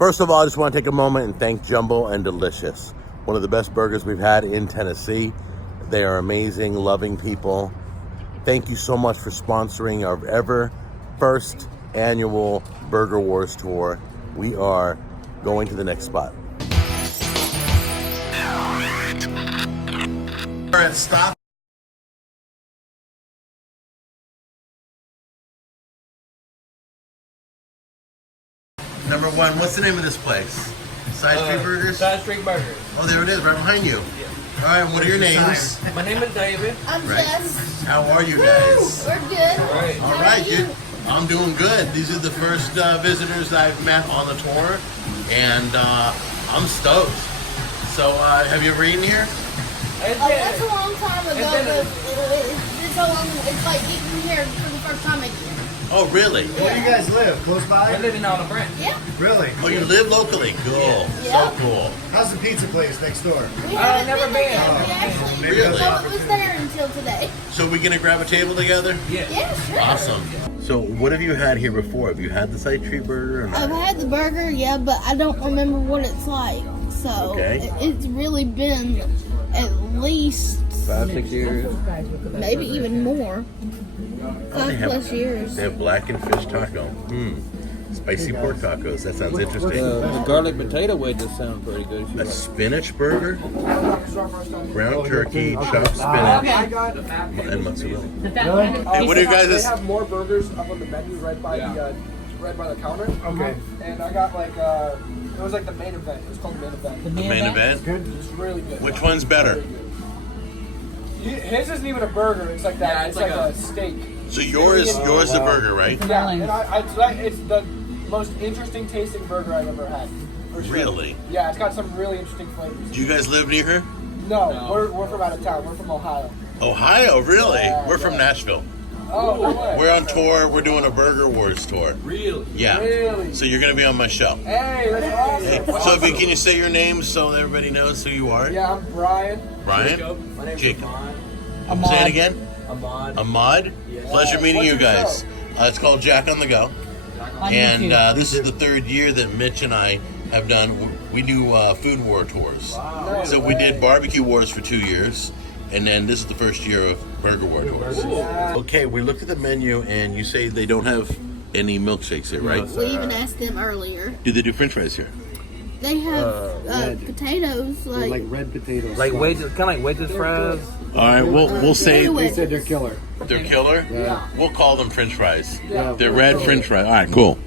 First of all, I just want to take a moment and thank Jumbo and Delicious. One of the best burgers we've had in Tennessee. They are amazing, loving people. Thank you so much for sponsoring our ever first annual Burger Wars tour. We are going to the next spot. We're at Stop. Number one, what's the name of this place? Sidestreet Burgers? Sidestreet Burgers. Oh, there it is, right behind you. Yeah. All right, what are your names? My name is David. I'm Right. Jess. How are you guys? We're good. All right, I'm doing good. These are the first visitors I've met on the tour, and I'm stoked. So, have you ever eaten here? That's a long time ago, but it's so long. It's like eating here for the first time again. Oh, really? Where do you guys live? Close by? I live in Allen Brand. Yeah. Really? Oh, you live locally? Cool. Yeah. So cool. How's the pizza place next door? We haven't never been been. there. We actually Maybe Really? no one was there until today. So we gonna grab a table together? Yeah. Yeah, sure. Awesome. So what have you had here before? Have you had the Sidestreet Burger or not? I've had the burger, yeah, but I don't remember what it's like. So Okay. it's really been at least 5-6 years. maybe even more. Oh, they 5+ years. They have blackened fish taco. Spicy pork tacos. That sounds interesting. The garlic potato wedges sound pretty good. A spinach burger, ground turkey, chopped spinach, and mozzarella. Hey, what are you They guys? have more burgers up on the menu right by the counter. Okay. And I got like it was like the main event. It was called the main event. The main event? It's really good. Which one's better? His isn't even a burger. It's like that. Yeah, it's like a steak. So yours is the burger, right? Yeah, and it's the most interesting tasting burger I've ever had. For sure. Really? Yeah, it's got some really interesting flavors. Do you guys live near here? No, we're from out of town. We're from Ohio. Ohio, really? Yeah, We're from Nashville. Oh, no way. We're on tour. We're doing a Burger Wars tour. Really? Yeah. Really? So you're gonna be on my show. Hey, that's awesome. So can you say your name so everybody knows who you are? Yeah, I'm Brian. Brian? My name's Jacob. Ahmad. Say it again. Ahmad. Pleasure meeting What's you your guys. show? It's called Jack on the Go. And this is the third year that Mitch and I have done, we do food war tours. Wow. So we did barbecue wars for 2 years, and then this is the first year of burger war tours. Okay, we looked at the menu, and you say they don't have any milkshakes here, right? We even asked them earlier. Do they do french fries here? They have potatoes, like red potatoes. Like wedges, kind of like wedges fries. All right, we'll say potato wedges. They're killer. they're killer. Yeah. We'll call them french fries. Yeah. They're red french fries. All right, cool.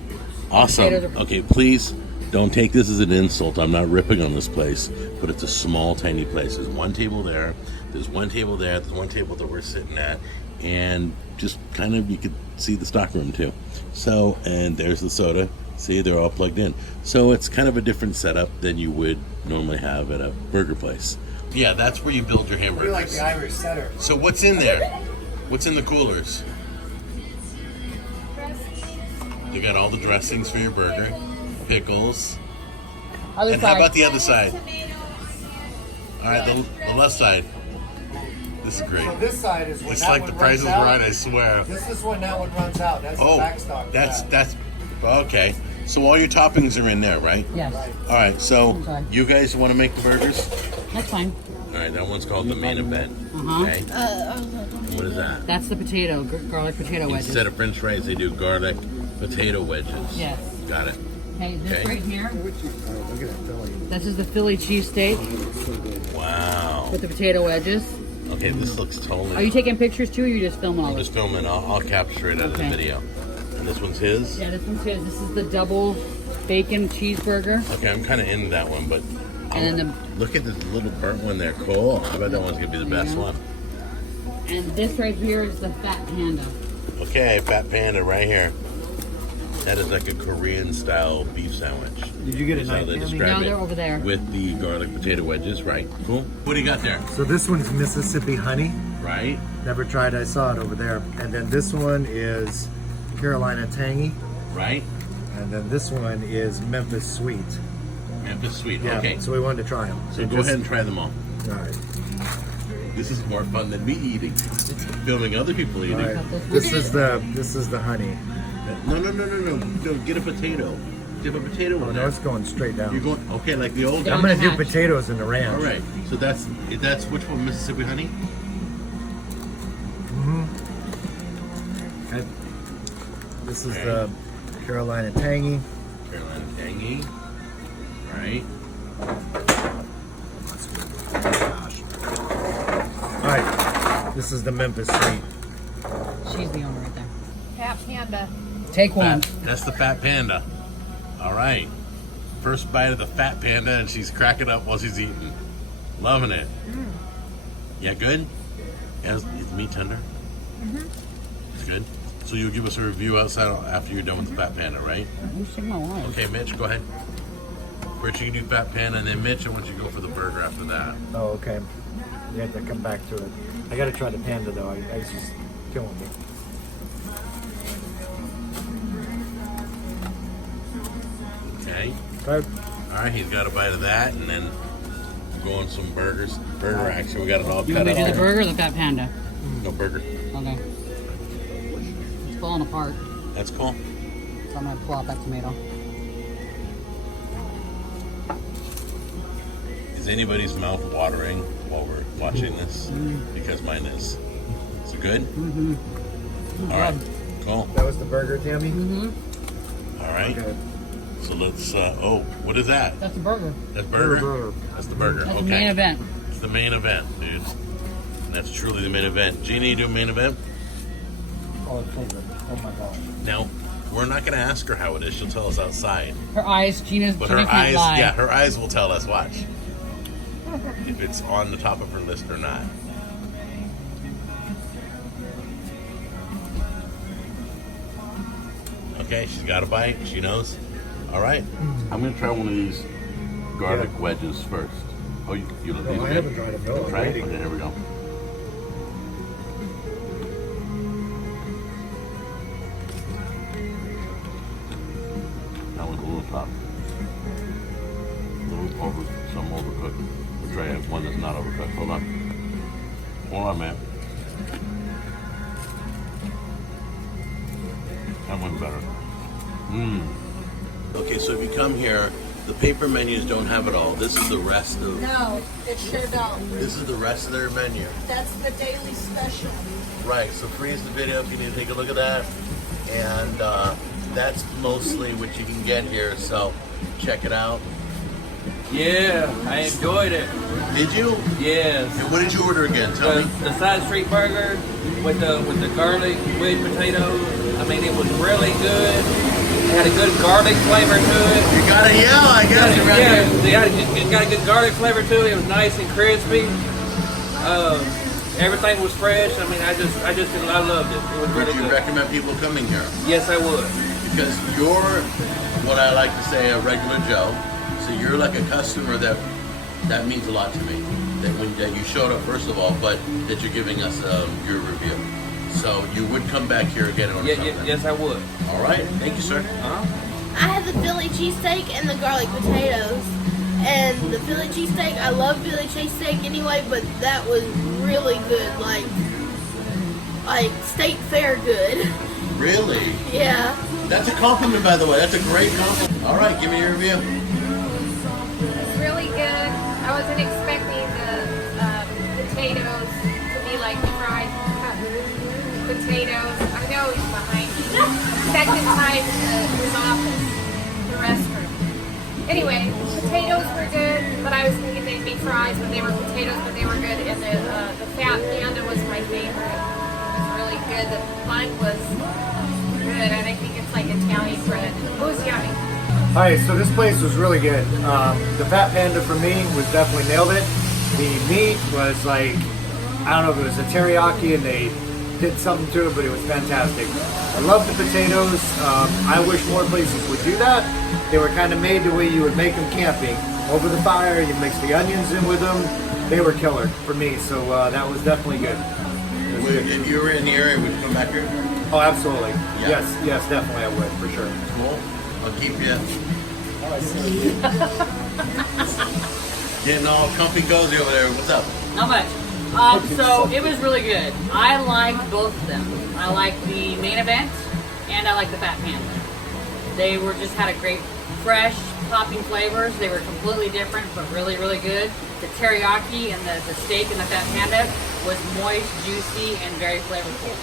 Awesome. Okay, please don't take this as an insult. I'm not ripping on this place, but it's a small, tiny place. There's one table there. There's one table there. There's one table that we're sitting at. And just kind of, you could see the stock room too. So, and there's the soda. See, they're all plugged in. So it's kind of a different setup than you would normally have at a burger place. Yeah, that's where you build your hamburgers. We're like the Irish setter. So what's in there? What's in the coolers? You got all the dressings for your burger, pickles. And how about the other side? All right, the left side. This is great. So this side is when It's that like one the Price is runs out. Right, I swear. This is when that one runs out. That's the Oh, back stock. that's okay. So all your toppings are in there, right? Yes, All right. So you guys want to make the burgers? that's fine. All right. That one's called the main event. Okay. What is that? That's the potato, garlic potato wedges. Instead of French fries, they do garlic potato wedges. Yes. Got it. Okay, this Okay. right here, Look at that Philly. this is the Philly cheesesteak Wow. with the potato wedges. Okay, this looks totally. Are you taking pictures too, or are you just filming all I'm this? just filming. I'll capture it out of the Okay. video. And this one's his. Yeah, this one's his. This is the double bacon cheeseburger. Okay, I'm kind of into that one, but And then look at this little burnt one there. Cool. I bet that one's gonna be the best one. And this right here is the fat panda. Okay, Fat Panda right here. That is like a Korean style beef sandwich. Did you get a That's how knife? they Tammy? describe No, it. they're over there. With the garlic potato wedges, right? Cool. What do you got there? So this one's Mississippi honey. Right? Never tried. I saw it over there. And then this one is Carolina tangy. Right? And then this one is Memphis sweet. Memphis sweet. Yeah. Okay. So we wanted to try them. So go ahead and try them all. All right. This is more fun than me eating. Filming other people eating. All right. This is the honey. No. Get a potato. Do you have a potato Oh, in no, there? it's going straight down. You're going okay, like the old. Down I'm gonna the do hatch. potatoes in the ranch. All right. So that's which one, Mississippi honey? Okay. This is Okay. the Carolina Tangy. Carolina Tangy. All right. Gosh. All right. This is the Memphis Street. She's the owner right there. Fat Panda. Take one. That's the fat panda. All right. First bite of the fat panda, and she's cracking up while she's eating. Loving it. Yeah, good? Yeah, is the meat tender? It's good. So you'll give us a review outside after you're done with the fat panda, right? You see my wife. Okay, Mitch, go ahead. Rich, you can do fat panda, and then Mitch, I want you to go for the burger after that. Oh, okay. You have to come back to it. I gotta try the panda though. It's just killing me. Okay. Okay. All right, he's got a bite of that, and then we'll go on some burgers. Burger action. We got it all You cut want me to do up. the burger or the fat panda? No burger. Okay. It's falling apart, That's cool. so I'm gonna pull out that tomato. Is anybody's mouth watering while we're watching this? Because mine is. Is it good? Mm-hmm. All right. Cool. That was the burger, Tammy? Mm-hmm. All right. Okay. So let's. Oh, what is that? That's the burger. That's burger. Burger. That's the burger. That's Okay. the main event. It's the main event, dude. And that's truly the main event. Gina, you do a main event? Oh, it's so good. Oh my gosh. Now, we're not going to ask her how it is. She'll tell us outside. Her eyes, Gina's But her Gina can't eyes, lie. yeah, her eyes will tell us. Watch. If it's on the top of her list or not. Okay, she's got a bite. She knows. All right. I'm going to try one of these garlic wedges first. Oh, you look these I good? haven't tried them. No, I'm Try it? waiting. Okay, here we go. That one's a little tough. Some overcooked. We'll try one that's not overcooked. Hold on. Hold on, man. That one's better. Okay, so if you come here, the paper menus don't have it all. This is the rest of. No, it sure don't. This is the rest of their menu. That's the daily special. Right. So freeze the video if you need to take a look at that, and that's mostly what you can get here. So check it out. Yeah, I enjoyed it. Did you? Yes. And what did you order again? Tell me. The Sidestreet burger with the garlic with potatoes. I mean, it was really good. It had a good garlic flavor to it. You gotta yell, I guess. You're right Yeah, it got a good garlic flavor to it. It was nice and crispy. Everything was fresh. I mean, I loved it. It was Would really you good. recommend people coming here? Yes, I would. Because you're what I like to say a regular Joe. So you're like a customer that means a lot to me. That you showed up first of all, but that you're giving us your review. So you would come back here again and order something. Yes, I would. All right, thank you, sir. I had the Philly cheesesteak and the garlic potatoes. And the Philly cheesesteak, I love Philly cheesesteak anyway, but that was really good. Like state fair good. Really? Yeah. That's a compliment, by the way. That's a great compliment. All right, give me your review. It's really good. I wasn't expecting the potatoes to be like fried cut potatoes. I know he's behind me. Second time in his office, the restroom. Anyway, potatoes were good, but I was thinking they'd be fries, but they were potatoes, but they were good. And the fat panda was my favorite. It was really good. The bun was good, and I think it's like Italian bread. It was yummy. All right, so this place was really good. The Fat Panda for me was definitely nailed it. The meat was like, I don't know if it was a teriyaki and they did something to it, but it was fantastic. I love the potatoes. I wish more places would do that. They were kind of made the way you would make them camping. Over the fire, you mix the onions in with them. They were killer for me, so that was definitely good. It was good. If you were in the area, would you come back here? Oh, absolutely. Yeah. Yes, definitely I would, for sure. Cool. I'll keep you. Getting all comfy cozy over there. What's up? Not much. So it was really good. I liked both of them. I liked the main event and I liked the Fat Panda. They were just had a great fresh, popping flavors. They were completely different, but really, really good. The teriyaki and the steak and the fat panda was moist, juicy, and very flavorful.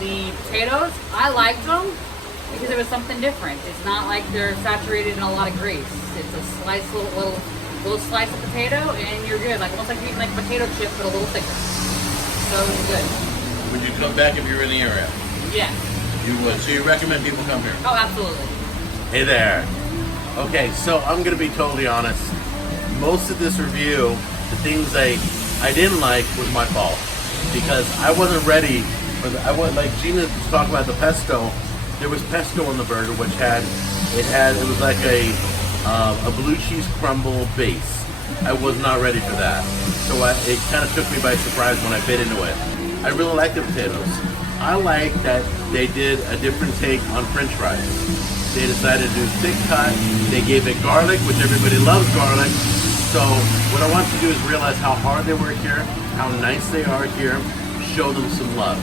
The potatoes, I liked them because it was something different. It's not like they're saturated in a lot of grease. It's a slice, little slice of potato, and you're good. Like almost like eating like a potato chip, but a little thicker. So it was good. Would you come back if you were in the area? Yeah. You would. So you recommend people come here? Oh, absolutely. Hey there. Okay, so I'm gonna be totally honest. Most of this review, the things I didn't like was my fault because I wasn't ready for the. I was like Gina was talking about the pesto. There was pesto on the burger, which it was like a blue cheese crumble base. I was not ready for that, so it kind of took me by surprise when I bit into it. I really like the potatoes. I like that they did a different take on French fries. They decided to do thick cut. They gave it garlic, which everybody loves garlic. So what I want you to do is realize how hard they work here, how nice they are here. Show them some love.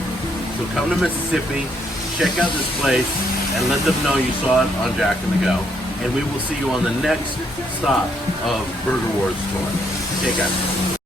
So come to Mississippi, check out this place, and let them know you saw it on Jack and the Go. And we will see you on the next stop of Burger Wars Tour. Take care.